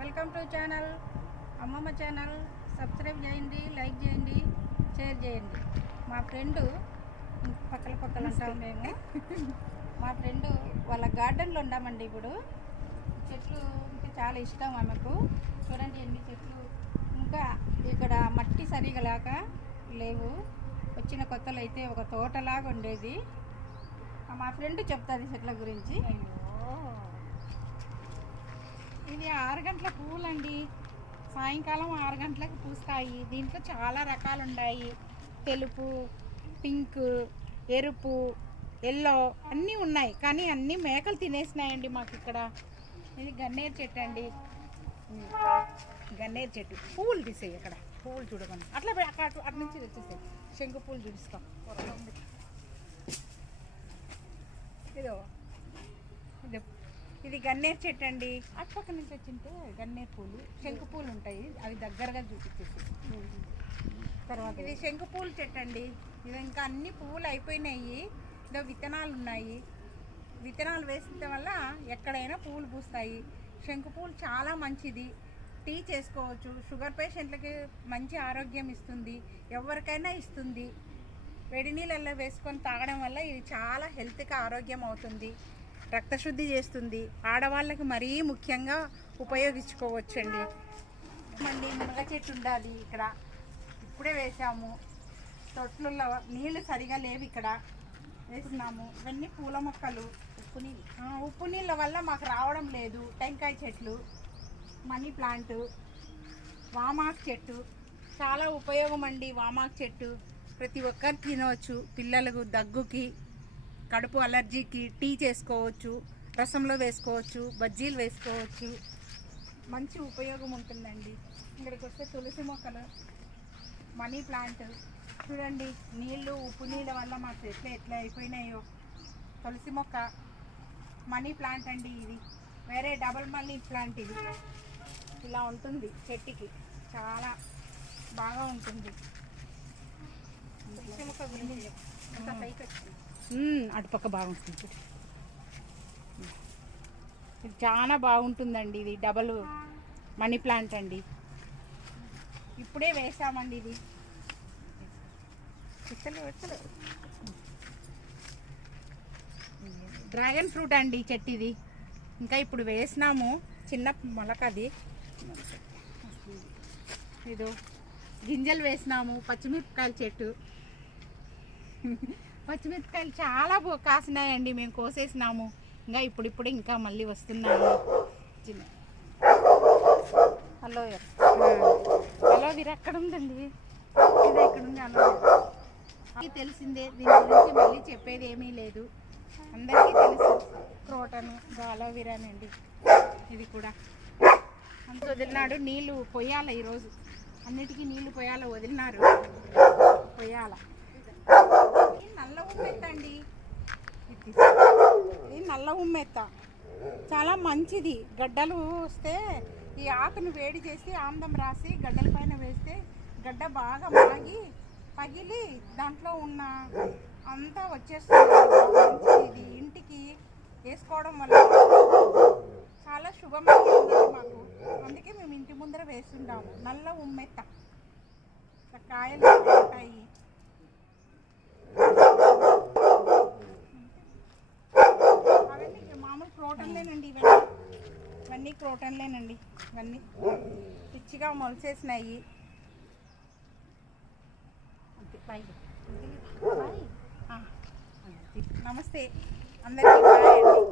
Welcome to channel అమ్మమ్మ channel. Subscribe చేయండి, like చేయండి, షేర్ చేయండి. మా ఫ్రెండు పక్కల ఉంటాం మేము. మా ఫ్రెండు వాళ్ళ గార్డెన్లో ఉన్నామండి. ఇప్పుడు చెట్లు ఇంకా చాలా ఇష్టం ఆమెకు. చూడండి ఎన్ని చెట్లు. ఇంకా ఇక్కడ మట్టి సరిగా లేక లేవు. వచ్చిన కొత్తలో అయితే ఒక తోటలాగా ఉండేది. మా ఫ్రెండ్ చెప్తుంది చెట్ల గురించి. ఇది 6 గంటల పువ్వులండి. సాయంకాలం 6 గంటలకు పూస్తాయి. దీంట్లో చాలా రకాలు ఉన్నాయి. తెలుపు, పింక్, ఎరుపు, ఎల్లో అన్నీ ఉన్నాయి. కానీ అన్నీ మేకలు తినేసినాయండి మాకు ఇక్కడ. ఇది గన్నేరు చెట్టు అండి. గన్నేరు చెట్టు పువ్వులు తీసేయి. అక్కడ పువ్వులు చూడమని అట్లా అటు నుంచి వచ్చేసాయి. శంకు పువ్వులు చూపిస్తాం. ఇదో ఇది గన్నేరు చెట్టు అండి. అటుపక్క నుంచి వచ్చింటే గన్నేరు పూలు, శంకు పూలు ఉంటాయి. అవి దగ్గరగా చూపించేసి తర్వాత ఇది శంకు పూల చెట్టు అండి. ఇది ఇంకా అన్ని పువ్వులు అయిపోయినాయి. ఇంకా విత్తనాలు ఉన్నాయి. విత్తనాలు వేసిన వల్ల ఎక్కడైనా పువ్వులు పూస్తాయి. శంకు పూలు చాలా మంచిది. టీ చేసుకోవచ్చు. షుగర్ పేషెంట్లకి మంచి ఆరోగ్యం ఇస్తుంది. ఎవరికైనా ఇస్తుంది. వేడి నీళ్ళల్లో వేసుకొని తాగడం వల్ల ఇది చాలా హెల్త్గా ఆరోగ్యం అవుతుంది. రక్తశుద్ధి చేస్తుంది. ఆడవాళ్ళకి మరీ ముఖ్యంగా ఉపయోగించుకోవచ్చండి. మళ్ళీ మునగ చెట్టు ఉండాలి ఇక్కడ. ఇప్పుడే వేసాము. తొట్లలో నీళ్ళు సరిగా లేవు. ఇక్కడ వేసినాము. ఇవన్నీ పూల మొక్కలు. ఉప్పు నీళ్ళ వల్ల మాకు రావడం లేదు. టెంకాయ చెట్లు, మనీ ప్లాంట్, వామాకు చెట్టు చాలా ఉపయోగం అండి. వామాకు చెట్టు ప్రతి ఒక్కరు తినవచ్చు. పిల్లలకు దగ్గుకి, కడుపు అలర్జీకి టీ చేసుకోవచ్చు. రసంలో వేసుకోవచ్చు. బజ్జీలు వేసుకోవచ్చు. మంచి ఉపయోగం ఉంటుందండి. ఇక్కడికి వస్తే తులసి మొక్కలు, మనీ ప్లాంట్ చూడండి. నీళ్ళు ఉప్పు నీళ్ళ వల్ల మా చెట్లు ఎట్లా అయిపోయినాయో. తులసి మొక్క, మనీ ప్లాంట్ అండి. ఇది వేరే డబల్ మనీ ప్లాంట్. ఇది ఇలా ఉంటుంది. చెట్టుకి చాలా బాగా ఉంటుంది. తులసి మొక్క గురించి అంత పైకి వచ్చింది. అటుపక్క బాగుంటుంది. ఇది చాలా బాగుంటుందండి. ఇది డబల్ మనీ ప్లాంట్ అండి. ఇప్పుడే వేసామండి. ఇది డ్రాగన్ ఫ్రూట్ అండి చెట్టు ఇది. ఇంకా ఇప్పుడు వేసినాము. చిన్న మొలకది. ఇదో గింజలు వేసినాము. పచ్చిమిరపకాయల చెట్టు. పచ్చిమిరపకాయలు చాలా కాసినాయండి. మేము కోసేసినాము. ఇంకా ఇప్పుడిప్పుడు ఇంకా మళ్ళీ వస్తున్నాము. చిన్న అలోవెరా ఎక్కడ ఉందండి? ఇది ఎక్కడ ఉంది అలోవెరా? తెలిసిందే. దీని గురించి మళ్ళీ చెప్పేది ఏమీ లేదు. అందరికీ తెలుసు. క్రోటను అలోవెరానండి. ఇది కూడా అంత వదిలినాడు. నీళ్ళు పోయాలి. ఈరోజు అన్నిటికీ నీళ్లు పోయాలి. వదిలినారు. పోయాల. నల్ల ఉమ్మెత్త అండి. ఇది నల్ల ఉమ్మెత్త చాలా మంచిది. గడ్డలు వస్తే ఈ ఆకును వేడి చేసి ఆమ్లం రాసి గడ్డల పైన వేస్తే గడ్డ బాగా మాగి పగిలి దాంట్లో ఉన్న అంతా వచ్చేస్తుంది. ఇది ఇంటికి వేసుకోవడం వల్ల చాలా శుభమైనది మాకు. అందుకే మేము ఇంటి ముందర వేస్తుంటాము. నల్ల ఉమ్మెత్త కాయలు ఉంటాయి. అవన్నీ మామూలు క్రోటన్లేనండి. ఇవన్నీ క్రోటన్లేనండి. ఇవన్నీ పిచ్చిగా మొలిసేసినాయి. నమస్తే అందరికీ. బాయ్ అండి.